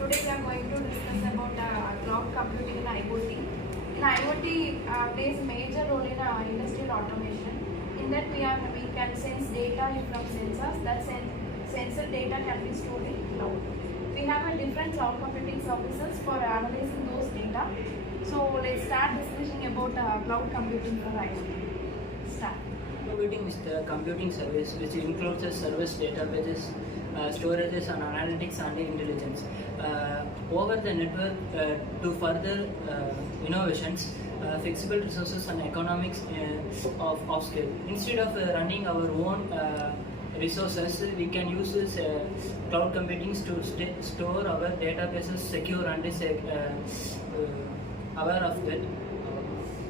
Today we are going to discuss about cloud computing in IoT. In IoT plays a major role in industrial automation. In that we can sense data from sensors. That sensor data can be stored in cloud. We have a different cloud computing services for analyzing those data. So let's start discussing about cloud computing for IoT. Start. Computing is the computing service which includes the service databases, storages and analytics and intelligence. Over the network to further innovations, flexible resources and economics of scale. Instead of running our own resources, we can use this cloud computing to store our databases secure and aware of that.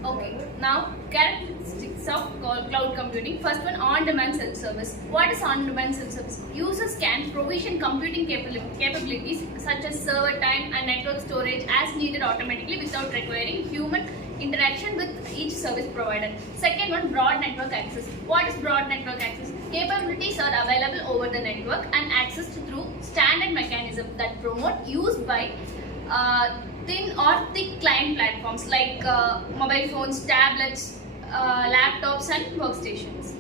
Okay, now characteristics of cloud computing. First one, on-demand self-service. What is on-demand self-service? Users can provision computing capabilities such as server time and network storage as needed automatically without requiring human interaction with each service provider. Second one, broad network access. What is broad network access? Capabilities are available over the network and accessed through standard mechanisms that promote use by thin or thick client platforms like mobile phones, tablets, laptops and workstations.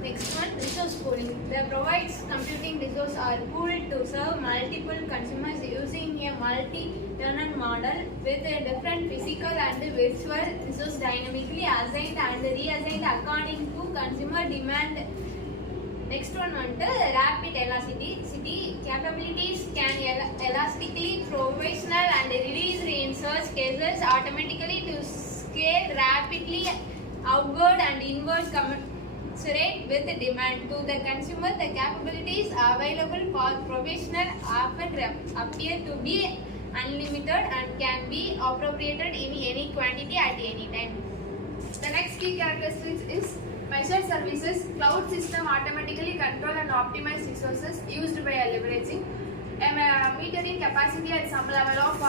Next one, resource pooling. That provides computing resources are pooled to serve multiple consumers using a multi-tenant model with a different physical and virtual resource dynamically assigned and reassigned according to consumer demand. Next one, rapid elasticity. Capabilities can elastically provisional and release in such cases automatically to scale rapidly outward and inward commensurate with demand. To the consumer, the capabilities available for provisional often appear to be unlimited and can be appropriated in any quantity at any time. The next key characteristic is measured services. Cloud system automatically control and optimize resources used by leveraging metering capacity at some level of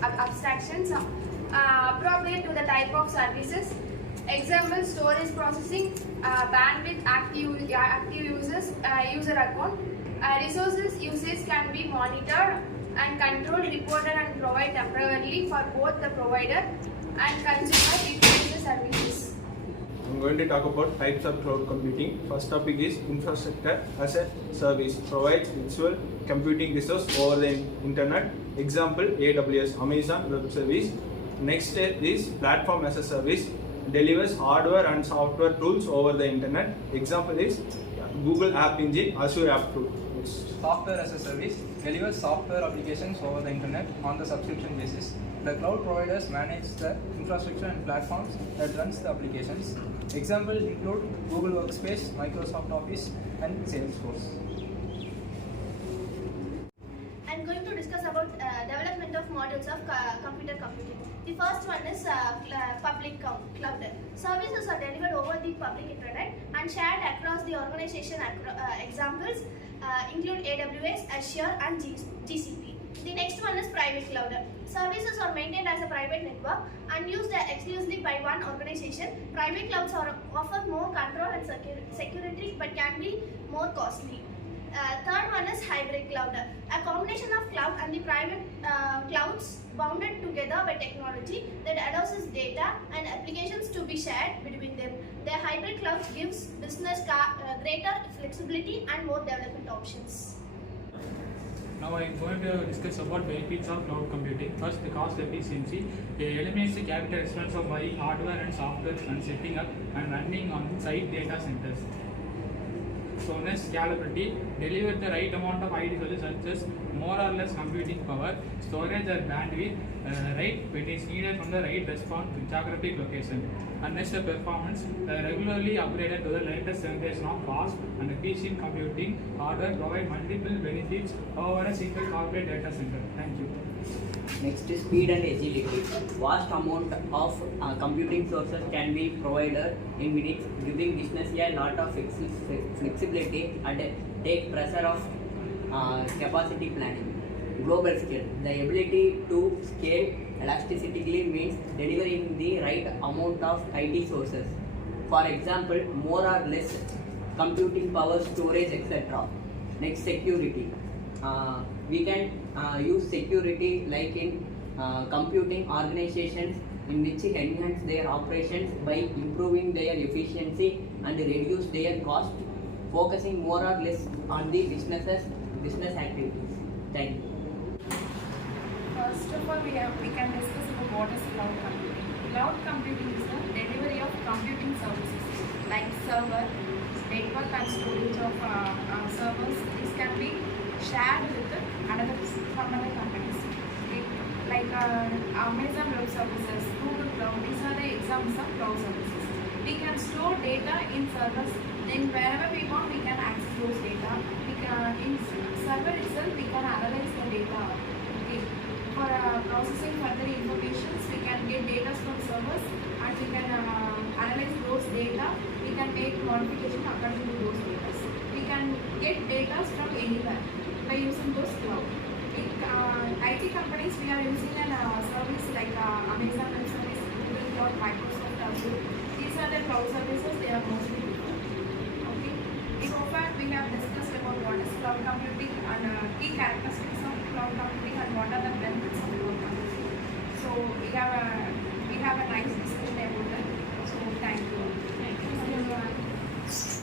abstractions appropriate to the type of services. Example, storage processing, bandwidth, active users, user account. Resources usage can be monitored and controlled, reported and provided temporarily for both the provider and consumer utilizing the services. I'm going to talk about types of cloud computing. First topic is infrastructure as a service. Provides virtual computing resource over the internet. Example, AWS, Amazon Web Service. Next is platform as a service. Delivers hardware and software tools over the internet. Example is Google App Engine, Azure App Tool. Software as a service delivers software applications over the internet on the subscription basis. The cloud providers manage the infrastructure and platforms that runs the applications. Examples include Google Workspace, Microsoft Office, and Salesforce. I'm going to discuss about development of models of computing. The first one is public cloud. Services are delivered over the public internet and shared across the organization. Examples include AWS, Azure and GCP. The next one is private cloud. Services are maintained as a private network and used exclusively by one organization. Private clouds offer more control and security but can be more costly. Third one is hybrid cloud. A combination of cloud and the private clouds bounded together by technology that allows data and applications to be shared between them. The hybrid cloud gives business greater flexibility and more development options. Now I am going to discuss about benefits of cloud computing. First, the cost efficiency. It eliminates the capital expense of buying hardware and software and setting up and running on-site data centers. So next, scalability. Deliver the right amount of IT services such as more or less computing power, storage or bandwidth, right when it's needed from the right response to geographic location. And next, the performance. Regularly upgraded to the latest generation of fast and efficient computing hardware provide multiple benefits over a single corporate data center. Thank you. Next is speed and agility. Vast amount of computing sources can be provided in minutes, giving business a lot of flexibility and take pressure of capacity planning. Global scale. The ability to scale elastically means delivering the right amount of IT sources. For example, more or less computing power, storage, etc. Next, security. We can use security like in computing organizations in which enhance their operations by improving their efficiency and reduce their cost, focusing more or less on the business activities. Thank you. First of all, we can discuss about what is cloud computing. Cloud computing is the delivery of computing services like server, network and storage of servers. This can be shared with some other companies. Like Amazon Web Services, Google Cloud, these are the examples of cloud services. We can store data in servers, then wherever we want we can access those data. We can, in server itself we can analyze the data. Okay. For processing further informations, we can get data from servers and we can analyze those data. We can make modification according to those data. We can get data from anywhere by using those cloud. IT companies, we are using a service like Amazon Web Service, Google Cloud, Microsoft Azure. These are the cloud services, they are mostly different. Okay. So far we have discussed about what is cloud computing and key characteristics of cloud computing and what are the benefits of cloud computing. So we have a nice discussion about that. So thank you.